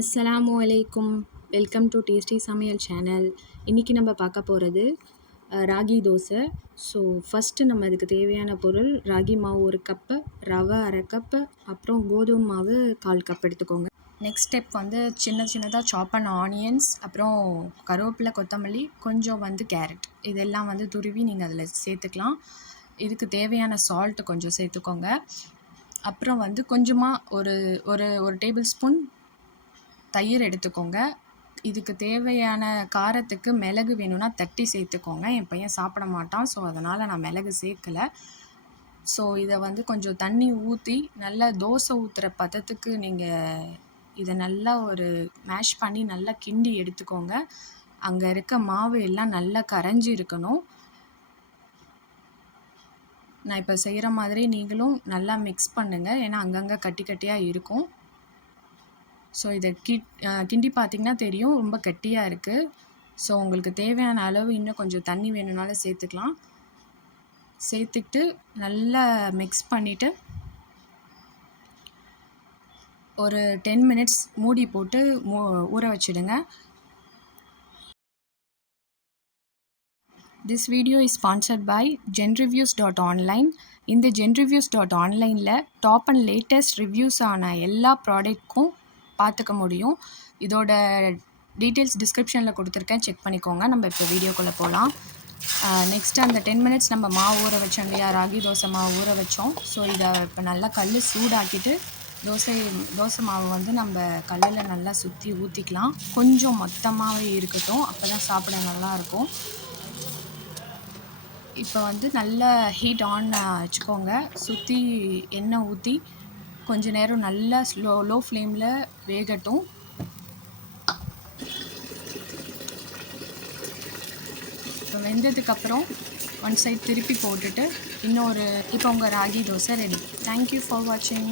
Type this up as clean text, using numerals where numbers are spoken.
அஸ்ஸலாமு அலைக்கும். Welcome to tasty சமையல் சேனல். இன்றைக்கி நம்ம பார்க்க போகிறது ராகி தோசை. ஸோ ஃபஸ்ட்டு நம்ம அதுக்கு தேவையான பொருள் ராகி மாவு 1 கப்பு, ரவை 1/2 கப்பு, அப்புறம் கோதுமை மாவு 1/4 கப் எடுத்துக்கோங்க. நெக்ஸ்ட் ஸ்டெப் வந்து சின்னதாக சாப் பண்ண ஆனியன்ஸ், அப்புறம் கருவேப்பிலை, கொத்தமல்லி, கொஞ்சம் கேரட், இதெல்லாம் துருவி நீங்கள் அதில் சேர்த்துக்கலாம். இதுக்கு தேவையான சால்ட்டு கொஞ்சம் சேர்த்துக்கோங்க. அப்புறம் கொஞ்சமாக ஒரு ஒரு ஒரு டேபிள் ஸ்பூன் தயிர் எடுத்துக்கோங்க. இதுக்கு தேவையான காரத்துக்கு மிளகு வேணும்னா தட்டி சேர்த்துக்கோங்க. என் பையன் சாப்பிட மாட்டான், ஸோ அதனால் நான் மிளகு சேர்க்கலை. ஸோ இதை கொஞ்சம் தண்ணி ஊற்றி நல்லா தோசை ஊற்றுற பதத்துக்கு நீங்கள் இதை நல்லா ஒரு மேஷ் பண்ணி நல்லா கிண்டி எடுத்துக்கோங்க. அங்கே இருக்க மாவு எல்லாம் நல்லா கரைஞ்சி இருக்கணும். நான் இப்போ செய்கிற மாதிரி நீங்களும் நல்லா மிக்ஸ் பண்ணுங்கள், ஏன்னா அங்கங்கே கட்டி கட்டியாக இருக்கும். ஸோ இதை கிண்டி பார்த்திங்கன்னா தெரியும், ரொம்ப கட்டியாக இருக்குது. ஸோ உங்களுக்கு தேவையான அளவு இன்னும் கொஞ்சம் தண்ணி வேணும்னாலும் சேர்த்துக்கலாம். சேர்த்துக்கிட்டு நல்லா மிக்ஸ் பண்ணிவிட்டு ஒரு 10 மினிட்ஸ் மூடி போட்டு ஊற வச்சுடுங்க. This video is sponsored by genreviews.online. இந்த genreviews.onlineல டாப் அண்ட் லேட்டஸ்ட் ரிவ்யூஸ் ஆன எல்லா ப்ராடக்ட்க்கும் பார்த்துக்க முடியும். இதோட டீட்டெயில்ஸ் டிஸ்கிரிப்ஷனில் கொடுத்துருக்கேன், செக் பண்ணிக்கோங்க. நம்ம இப்போ வீடியோக்குள்ளே போகலாம். நெக்ஸ்ட்டு அந்த 10 மினிட்ஸ் நம்ம மாவு ஊற வச்சோம் இல்லையா, ராகி தோசை மாவு ஊற வச்சோம். ஸோ இதை இப்போ நல்லா கல் சூடாக்கிட்டு தோசை மாவு நம்ம கல்லில் நல்லா சுற்றி ஊற்றிக்கலாம். கொஞ்சம் மொத்தமாகவே இருக்கட்டும், அப்போ தான் சாப்பிட நல்லாயிருக்கும். இப்போ நல்லா ஹீட் ஆன் வச்சுக்கோங்க. சுற்றி எண்ணெய் ஊற்றி கொஞ்ச நேரம் நல்லா லோ ஃப்ளேமில் வேகட்டும். இப்போ வெந்ததுக்கப்புறம் ஒன் சைட் திருப்பி போட்டுட்டு இப்போ உங்கள் ragi dosa ready. Thank you for வாட்சிங்.